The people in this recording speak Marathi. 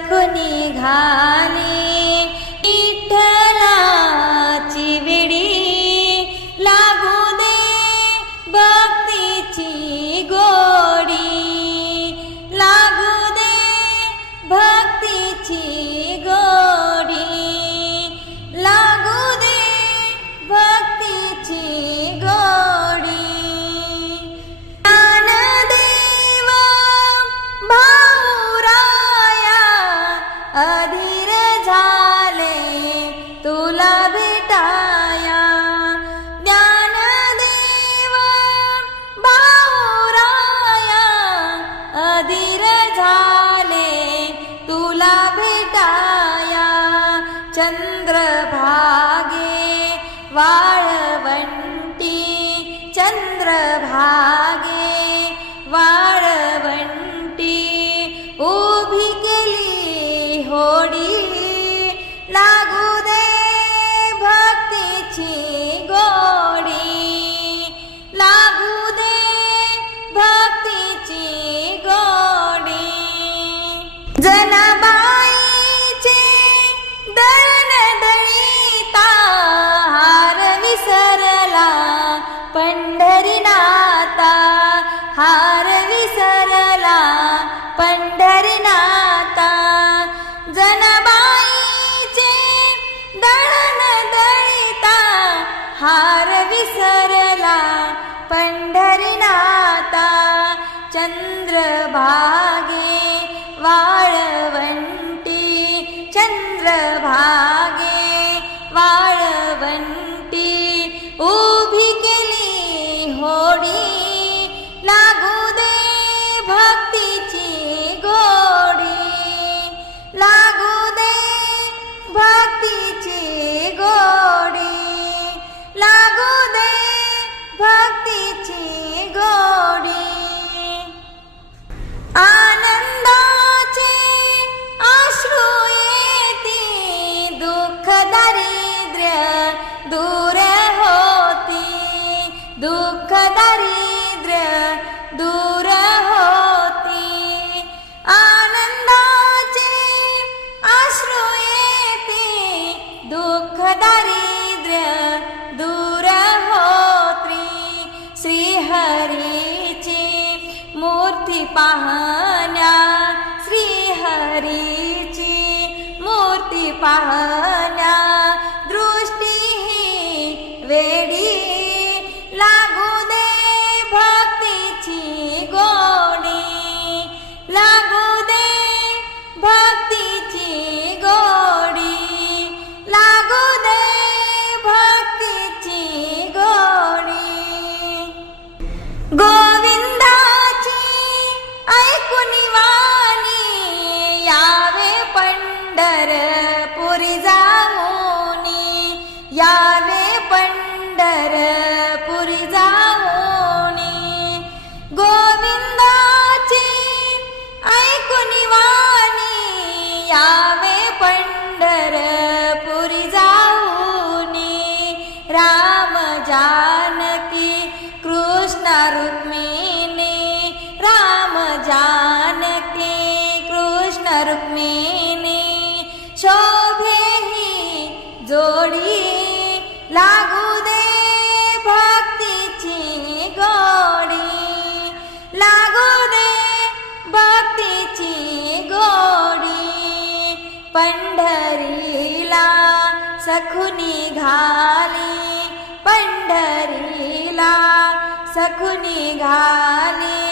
रख निघाले विठ्ठलाची विडी लागू दे भक्तीची चन्द्रभागे नाता जनबाईचे दळण दळिता हार विसरला पंढरीनाता चंद्रभागे वाळवंटी चंद्रभागे वाळवंटी ऊ श्रीहरीची मूर्ती पाहण्या श्रीहरीची मूर्ती पाहण्या. கண்டர होई लागू दे भक्तीची गोडी. लागू दे भक्तीची गोडी. पंढरीला सखुनी घाली. पंढरीला सखुनी घाली.